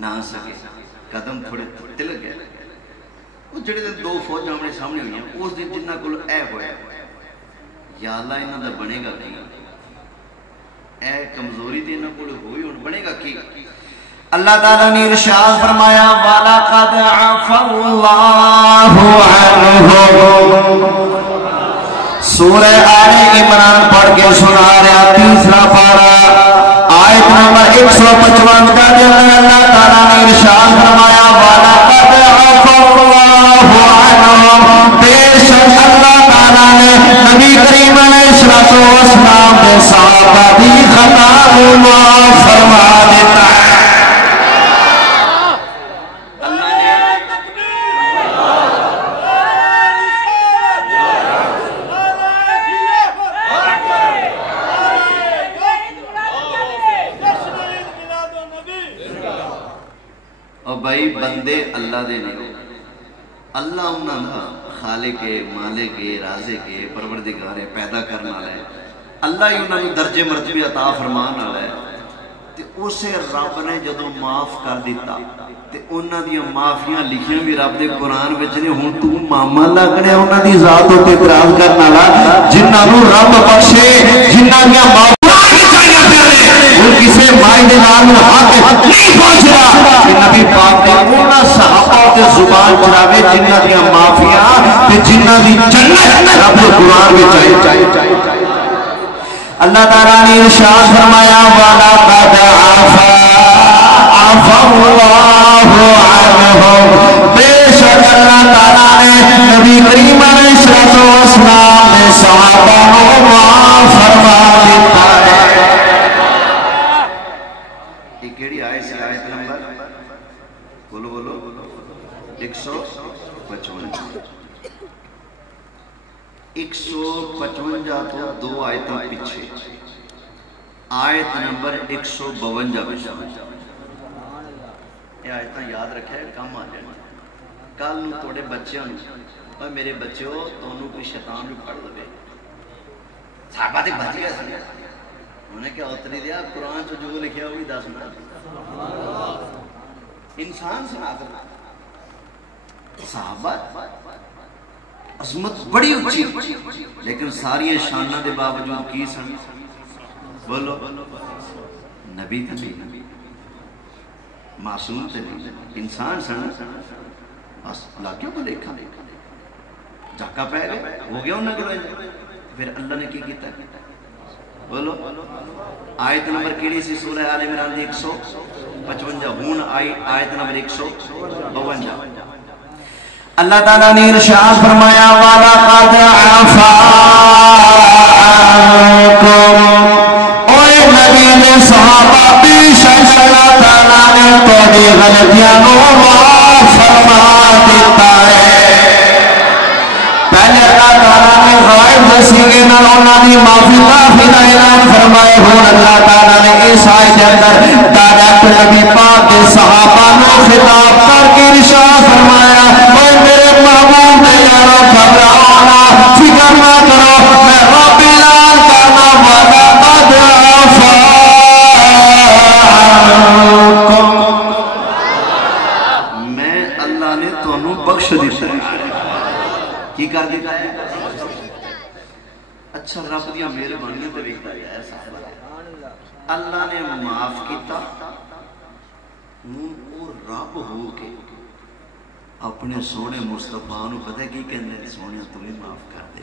نہ سکے، قدم تھوڑے تلک گئے، وہ جڑے دن دو فوج آمنے سامنے ہوئی ہیں اس دن جنہ کو اے ہوئے یا اللہ انہوں دا بنے گا کی، اے کمزوری دی انہوں کو ہوئی ان بنے گا کی۔ اللہ تعالیٰ نے ارشاد فرمایا وَلَقَدْ عَفَا اللَّهُ عَنْهُمْ، سورہ آل عمران پڑھ کے سنا رہا، تیسرا پارہ آیت نمبر 155 کا دل اللہ تعالیٰ نے ارشاد فرمایا وَلَقَدْ عَفَا اللَّهُ عَنْهُمْ، بے شک اللہ تعالیٰ نے نبی کریم علیہ السلام کے صحابہ دی خطا کو معاف فرما دیتا ہے۔ بھائی بندے اللہ دے نہیں، اللہ انہاں دا خالق مالک رازق پروردگار پیدا کرنے والا ہے، اللہ ہی انہاں نوں درجے مرتبے عطا فرمان والا ہے، تے اسے رب نے جدوں معاف کر دیتا تے انہاں دی معافیاں لکھیاں بھی رب دے قرآن وچ نے، ہن تو ماما لگنے انہاں دی ذات تے اعتراض کرن والا، جنہاں نوں رب بخشے جنہاں دی کسی مائی دے نام حق نہیں پہنچ رہا کہ نبی پاک نے انہاں صحابہ دے زبان چڑھاوے جنہاں دی معافیاں تے جنہاں دی جنت رب قرآن وچ آئی۔ اللہ تعالیٰ نے ارشاد فرمایا وَلَقَدْ عَفَا اللَّهُ عَنْهُمْ، بے شک اللہ تعالیٰ نے نبی کریم علیہ السلام نے صحابہ کو معاف فرما دیتا ہے۔ کیڑی آیت سی؟ آیت نمبر بولو 155 تو دو آیتاں پیچھے آیت نمبر 152 یہ آیتاں یاد رکھے کم آ جائے، کل نو توڑے بچیاں اور میرے بچے ہو تونوں کوئی شیطان بھی پڑھ دے، صحابہ تے بچ گئے سی، انہیں کیا اتری دیا قرآن جو جو لکھیا ہوئی 10 منٹ انسان سنا کرنا، صحابہ عظمت بڑی اچھی لیکن ساری شانہ دے باوجود کی سن، بولو نبی تے نہیں، معصوم تے نہیں، انسان سن، بس لاکیوں کو دیکھا جھکا پہ گئے ہو گیا انہوں نے، پھر اللہ نے کی کیتا بولو آیت نمبر کیڑی سی؟ سورہ آل عمران دی 155 ہون آیت نمبر 152 اللہ تعالیٰ نے ارشاد فرمایا وَلَقَدْ عَفَا عَنْكُمْ، اوے نبی نے صحابہ بے شک اللہ تعالیٰ نے تھوڑی غلطیاں کو معاف فرما دیتا ہے۔ پہلے اللہ تعالیٰ نے غائب دسی کے نہ انہوں نے معافی کا اعلان فرمائے، ہوں اللہ تعالیٰ نے اس آیت کے اندر ڈائریکٹ نبی پاک کے صحابہ کو خطاب کر کے ارشاد فرمایا اے میرے محبوب نے یارو گھبراؤ نہ، فکر نہ کرو، میں رب اعلان کرنا وَلَقَدْ عَفَا عَنْكُمْ، میں اللہ نے تمہیں بخش دیتا ہے، کی کر دیتا ہے؟ اچھا رب رب دیا مہربانیاں تے ویکھدا ہے صحابہ اللہ نے معاف کیتا ہوں وہ رب ہو کے اپنے سونے مصطفیٰ نو پتہ کی کہندے سونے تمہیں معاف کر دے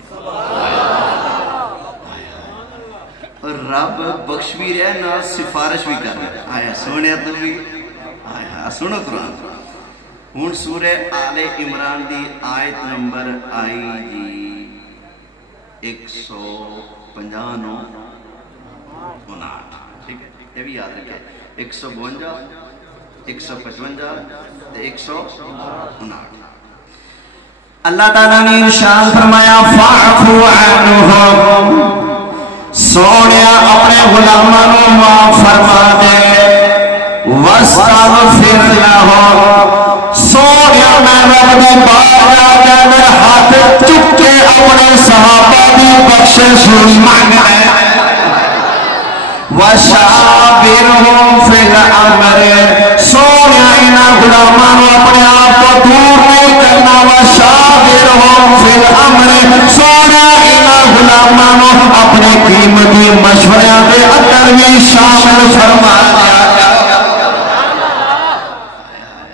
اور رب بخش بھی رہے نہ سفارش بھی کر رہے آیا سونے تمہیں آیا سنو قرآن ہون سورہ آل عمران دی آیت نمبر آئی جی 159 ٹھیک ہے یہ بھی یاد رکھے 152 155 159 اللہ تعالیٰ نے ارشاد فرمایا فاعفو عنہم سونیا اپنے غلاموں کو معاف فرما دے واستغفر لہم سونیا میں رب دی بارگاہ دے اندر ہاتھ چک کے اپنے صحابہ دی بخشش مانگ رہے وَشَابِرْهُمْ فِي الْأَمْرِ سونیا انہاں غلاماں نو اپنے آپ کو دور نہیں کرنا وَشَابِرْهُمْ فِي الْأَمْرِ سونیا انہاں غلاماں نو اپنے قیمتی مشوریاں دے اندر بھی شامل فرما دیا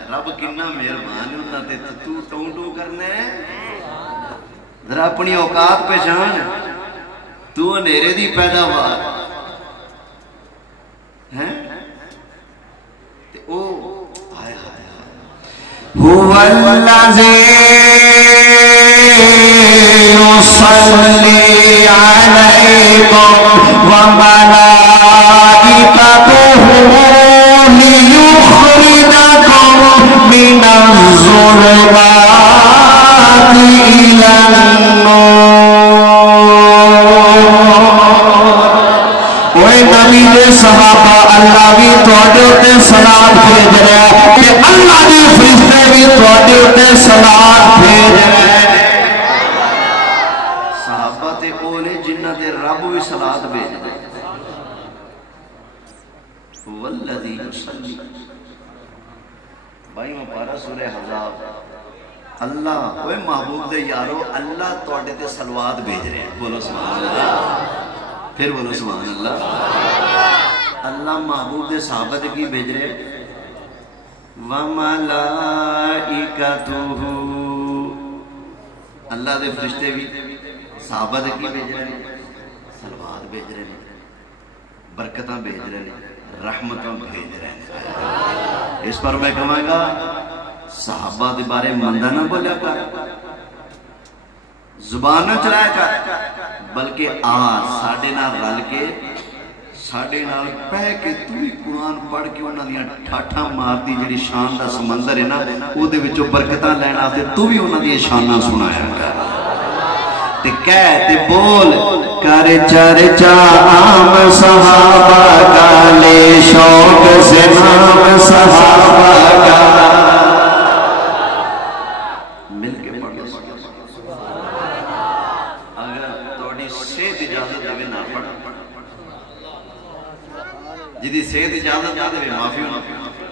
رب کتنا مہربان ہوتا تے تو ٹو کرنا ہے ذرا اپنی اوقات پہچان تو اندھیرے دی پیداوار هو الذي يصلي عليكم وملائكته ليخرجكم من الظلمات إلى نبی دے صحابہ اللہ بھی توڑے ہوتے صلاة بھیج رہے ہیں کہ اللہ دی فرشتے بھی توڑے ہوتے صلاة بھیج رہے ہیں صحابہ تے اونے جنہ تے رب بھی صلاة بھیج رہے ہیں والذی یصلی بھائی مپارا سورہ حضاب اللہ اوے محبوب دے یارو اللہ توڑے تے صلوات بھیج رہے ہیں بولو سبحان اللہ پھر بولو سبحان اللہ اللہ محبوب دے صحابہ دے کی بھیج رہے وَمَلَائِكَتُهُ اللہ دے فرشتے بھی صحابہ دے کی بھیج رہے ہیں صلوات بھیج رہے ہیں برکتاں بھیج رہے ہیں رحمتاں بھیج رہے ہیں اس پر میں کہوں گا صحابہ دے بارے مندہ نہ بولیا کر زبان نہ چلایا کر بلکہ ساڑھے نال رل کے ساڑھے نال پہ کے تو ہی قرآن پڑھ کے انہاں دیاں ٹھاٹھاں مارتی جڑی شان دا سمندر ہے نا او دے وچوں برکتاں لینا تے تو بھی انہاں دی شاناں سنایا کر تے کہہ تے بول کر چرچا عام صحابہ کا لے شوق سے نام صحابہ کا مل کے پڑھ لو اگر توڑی صحت اجازت دے نہ پڑھ جدی صحت اجازت دے معافی ہونا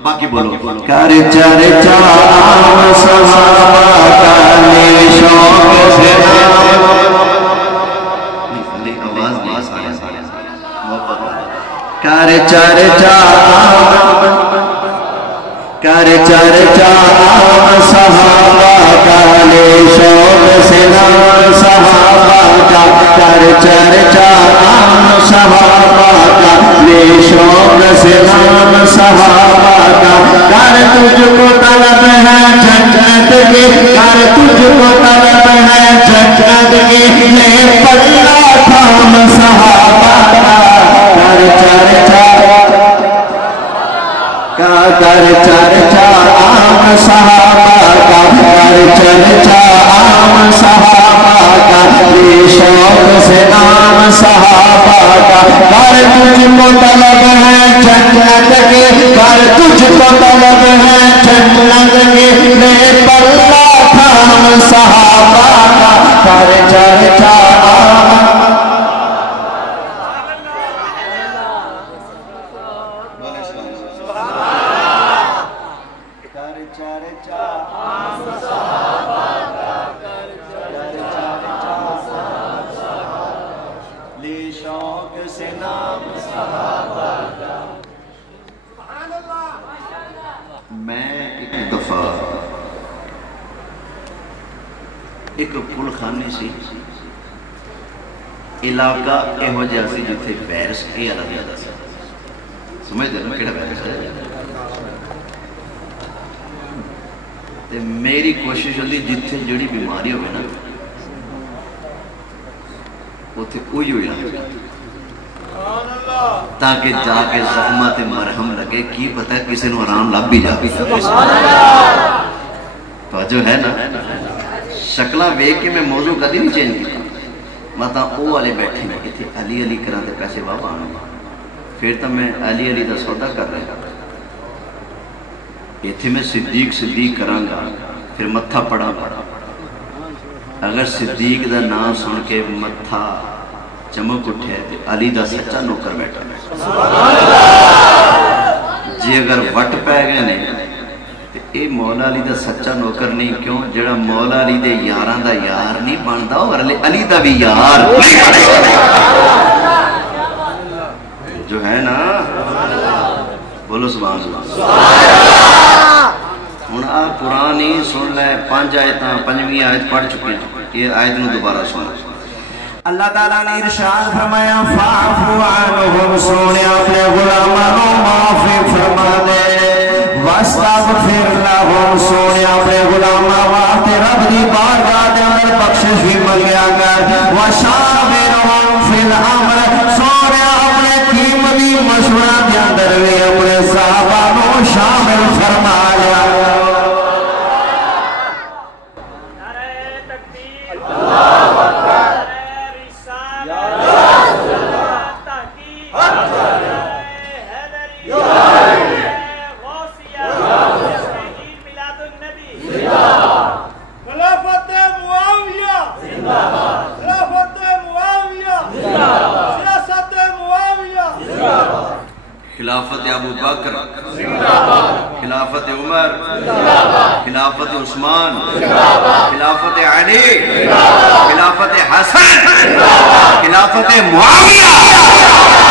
باقی بولو کر چرچا عام صحابہ کا لے شوق سے نام کر چرچا عام صحابہ کا لے شوق سے نام صحابہ کا کر چرچا عام صحابہ کا لے شوق سے نام صحابہ کا کر تجھ کو طلب ہے جنت کی کر تجھ کو طلب ہے جنت کی لے پلہ تھام صحابہ کا کر چرچا عام صحابہ کا کر چرچا عام صحابہ کا لے شوق سے نام صحابہ کا کر تجھ کو طلب ہے جنت کی کر تجھ کو طلب ہے جنت کی لے پلہ تھام صحابہ کا کر چرچا عام ایک پل خانے سی علاقہ یہو جہا سی جتھے وائرس یہ والا زیادہ سی سمجھتے ہیں کہڑا وائرس ہے تے میری کوشش ہوتی جتھے جڑی بیماری ہوئے نا اتنے کوئی ہوئی نہ تاکہ جا کے زخمات مرہم لگے کی پتہ کسی نو آرام لب بھی جا تو جو ہے نا شکلہ ویک کے میں موضوع کدی نہیں چینج کیا ماتا او والے بیٹھے میں کہ تھے علی علی کران دے پیسے بابا آنا پھر تو میں علی علی دا سودا کر رہا یہ تھے میں صدیق صدیق کرانگا پھر متھا پڑا اگر صدیق دا نام سن کے متھا چمک اٹھے تو علی دا سچا نوکر بیٹھا جی اگر وٹ پہ گئے نہیں تو اے مولا علی دا سچا نوکر نہیں کیوں جڑا مولا علی دے یاران دا یار نہیں بنتا اور علی دا بھی یار نہیں جو ہے نا بولو سبحان اللہ ہن آپ قرآن ہی سن لے 5 آیتاں 5ویں آیت پڑھ چکے ہیں یہ آیت نو دوبارہ سنا اللہ تعالیٰ نے ارشاد فرمایا فاعفو عنہم سونے اپنے غلامانوں معافی فرما دے واستغفر لہم سونے اپنے غلامان واسطے رب دی بارگاہ دے اندر بخشش بھی منگیا کر وشاورہم فی الامر سونے اپنے قیمتی مشورہ دے اندر بھی اپنے صحابانوں شامل فرما لیا خلافت ابو بکر خلافت عمر خلافت عثمان خلافت علی خلافت حسن خلافت معاویہ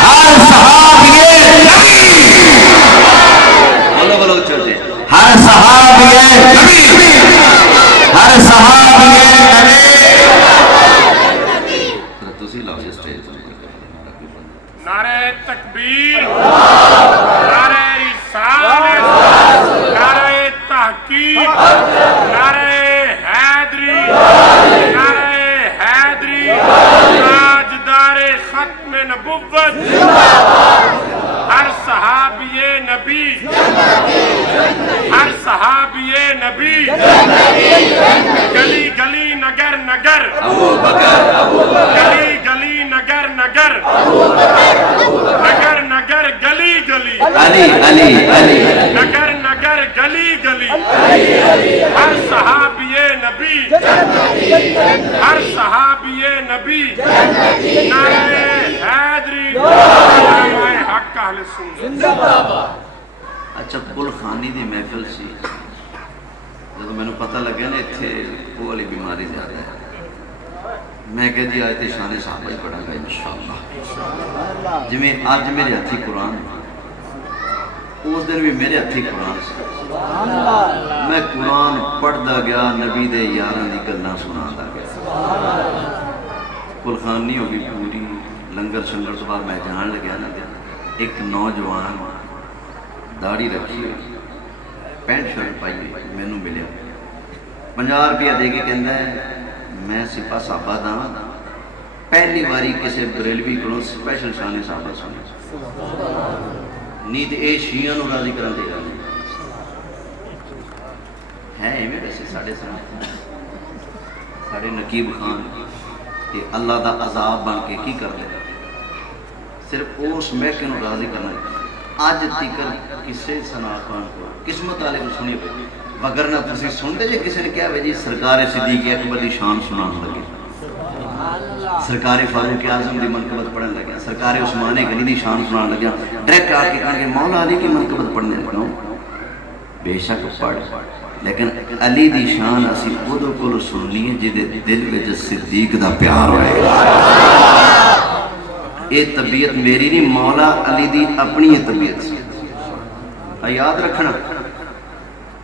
ہر صحابی نبی بولو بولو چلتے ہر صحابی نبی ہر صحابی نبی تسی لاؤ اسٹیج نعرہ تکبیر نعرہ رسالت نعرہ تحقیق نعرہ حیدری نعرہ حیدری تاجدار ختم نبوت ہر صحابی نبی ہر صحابی نبی گلی گلی نگر نگر ابو بکر گلی گلی نگر نگر نگر نگر گلی گلی علی علی علی نگر نگر گلی گلی ہر صحابی نبی ہر صحابی نبی نعرہ حیدری نعرہ حق اہل سنت اچھا کل خانی دی محفل سی جب میں نے پتہ لگا نا اتھے وہ والی بیماری زیادہ ہے میں کہہ دیا آیت شان صحابہ ہی پڑھا گا انشاءاللہ جی میں آج میرے ہتھی قرآن اس دن بھی میرے ہتھی قرآن سے میں قرآن پڑھدا گیا نبی دے یاران دی گلاں سناتا گیا کل خانی ہوگی پوری لنگر شنگر تو بعد میں جان لگیا نا ایک نوجوان داڑھی رکھی ہوئی پینٹ شرٹ پائی ہوئی میں نے ملیا 50 روپیہ دے کے کہندا ہے میں سپاہ صحابہ دا پہلی باری کسی بریلوی کو سپیشل شان صحابہ سنی نیت اے شیعہ نو راضی کرن دے رہا ہے ایویں ویسے ساڑھے نقیب خان کہ اللہ دا عذاب بن کے کی کر لے صرف اس محکمے نو راضی کرنا آج تیکر کسے ثنا خان کو قسمت والے کو سنی پہ وگرنہ تسی سنتے جے کسی نے کیا جی سرکار صدیق اکبر دی شان سنانے لگے سرکار فاروق اعظم دی منقبت پڑھنے لگے سرکار عثمان غنی دی شان سنانے لگے ڈائریکٹ آ کے کہا کہ مولا علی کی منقبت پڑھنے لگا بے شک پڑھ لیکن علی دی شان اسی خودوں کو سننی ہے جدے دل وچ صدیق دا پیار ہوئے یہ طبیعت میری نہیں مولا علی دی اپنی طبیعت سے یاد رکھنا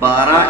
12